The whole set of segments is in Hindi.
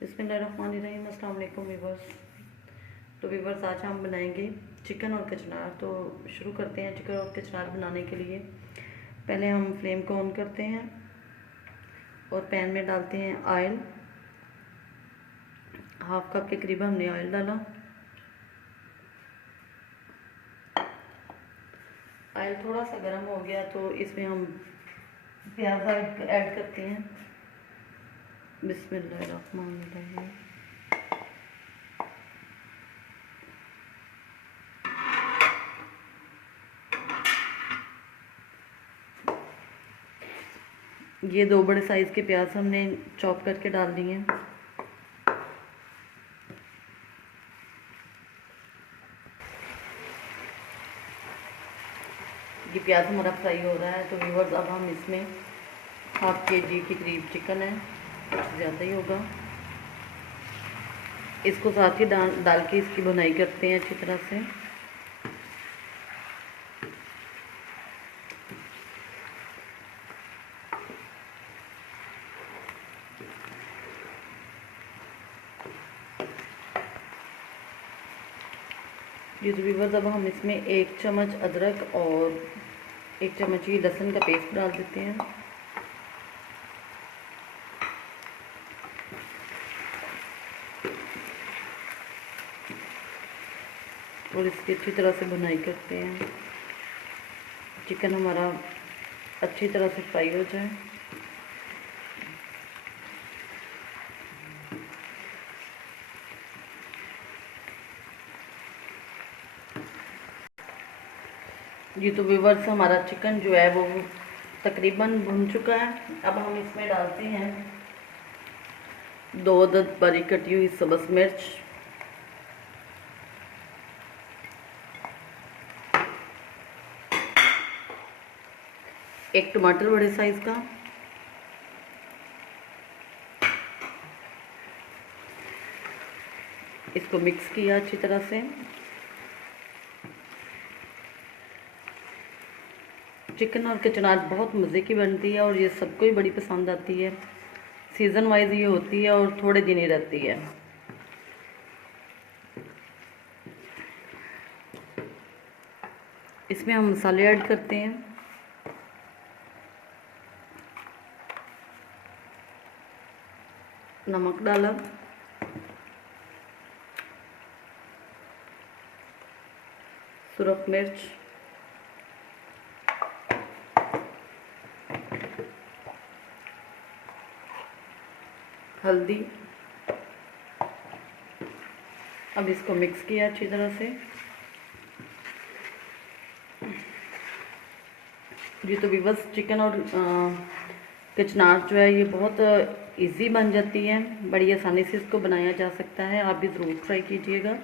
बिस्मिल्लाहिर्रहमानिर्रहीम। अस्सलाम वालेकुम वीवर्स। तो वीवर्स, आज हम बनाएंगे चिकन और कचनार। तो शुरू करते हैं। चिकन और कचनार बनाने के लिए पहले हम फ्लेम को ऑन करते हैं और पैन में डालते हैं ऑयल। हाफ कप के करीब हमने ऑयल डाला। ऑयल थोड़ा सा गर्म हो गया तो इसमें हम प्याज ऐड करते हैं। बिस्मिल्लाहिर्रहमानिर्रहीम। ये 2 बड़े साइज़ के प्याज हमने चॉप करके डाल दिए हैं। ये प्याज हमारा फ्राई हो रहा है। तो व्यूअर्स, अब हम इसमें हाफ केजी के करीब चिकन है, कुछ ज़्यादा ही होगा, इसको साथ ही डाल के इसकी भुनाई करते हैं अच्छी तरह से। ये तो व्यूअर्स, अब हम इसमें 1 चम्मच अदरक और 1 चम्मच ही लहसुन का पेस्ट डाल देते हैं और इसकी अच्छी तरह से भुनाई करते हैं। चिकन हमारा अच्छी तरह से फ्राई हो जाए। जी तो व्यूअर्स, हमारा चिकन जो है वो तकरीबन भुन चुका है। अब हम इसमें डालते हैं 2 अदद बारीक कटी हुई सब्ज़ मिर्च, 1 टमाटर बड़े साइज़ का, इसको मिक्स किया अच्छी तरह से। चिकन और कचनार बहुत मज़े की बनती है और ये सबको ही बड़ी पसंद आती है। सीज़न वाइज ये होती है और थोड़े दिन ही रहती है। इसमें हम मसाले ऐड करते हैं। नमक डाला, सुरख मिर्च, हल्दी। अब इसको मिक्स किया अच्छी तरह से। जी तो व्यूअर्स, चिकन और कचनार जो है ये बहुत इजी बन जाती है। बड़ी आसानी से इसको बनाया जा सकता है। आप भी ज़रूर ट्राई कीजिएगा।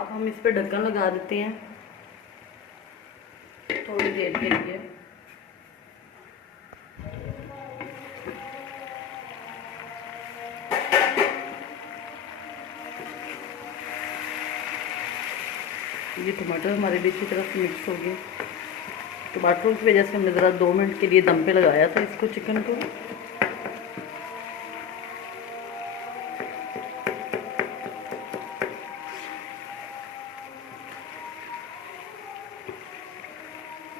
अब हम इस पर ढक्कन लगा देते हैं थोड़ी देर के लिए। ये टमाटर हमारे भी अच्छी तरह से मिक्स हो गए। टमाटरों की वजह से हमने ज़रा 2 मिनट के लिए दम पे लगाया था इसको, चिकन को।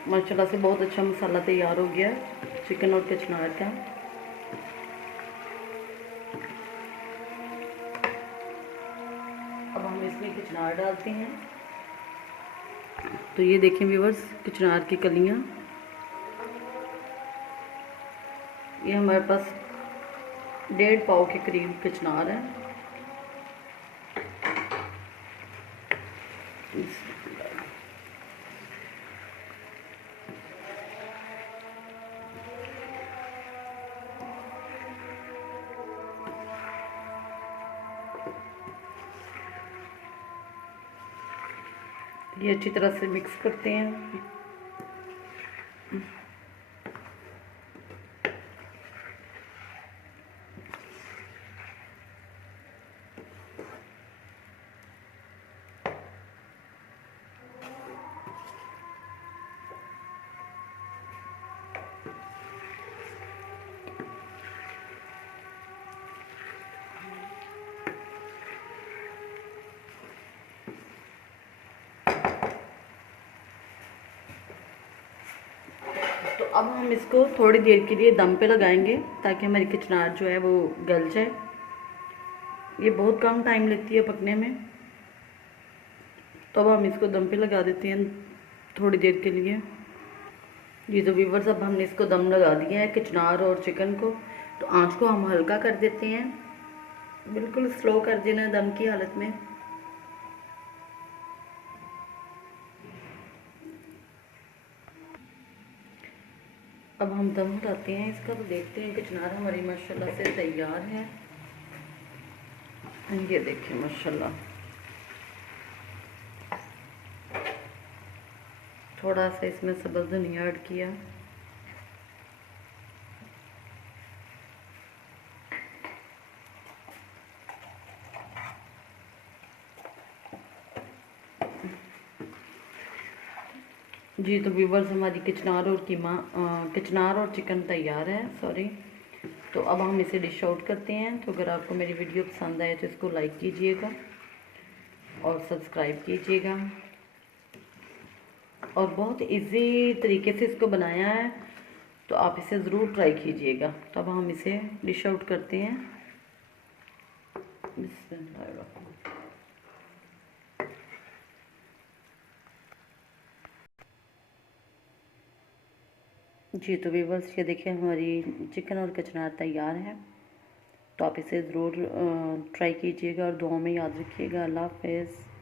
माशाल्लाह से बहुत अच्छा मसाला तैयार हो गया चिकन और कचनार का। अब हम इसमें कचनार डालते हैं। तो ये देखें व्यूअर्स, कचनार की कलियां, ये हमारे पास 1.5 पाव के करीब कचनार है। ये अच्छी तरह से मिक्स करते हैं। अब हम इसको थोड़ी देर के लिए दम पे लगाएंगे ताकि हमारी कचनार जो है वो गल जाए। ये बहुत कम टाइम लगती है पकने में, तो अब हम इसको दम पे लगा देते हैं थोड़ी देर के लिए। ये तो व्यूअर्स, अब हमने इसको दम लगा दिया है कचनार और चिकन को, तो आंच को हम हल्का कर देते हैं, बिल्कुल स्लो कर देना दम की हालत में। अब हम दम हटाते हैं इसका, तो देखते हैं कचनार हमारी माशाल्लाह से तैयार है। ये देखिए माशाल्लाह, थोड़ा सा इसमें सब्ज़ धनिया ऐड किया। जी तो व्यूवर्स, हमारी कचनार और चिकन तैयार है, सॉरी। तो अब हम इसे डिश आउट करते हैं। तो अगर आपको मेरी वीडियो पसंद आए तो इसको लाइक कीजिएगा और सब्सक्राइब कीजिएगा। और बहुत इजी तरीके से इसको बनाया है, तो आप इसे ज़रूर ट्राई कीजिएगा। तो अब हम इसे डिश आउट करते हैं। बिस्मिल्लाह। जी तो व्यूअर्स, ये देखिए हमारी चिकन और कचनार तैयार है। तो आप इसे ज़रूर ट्राई कीजिएगा और दुआ में याद रखिएगा। अल्लाह हाफ़िज़।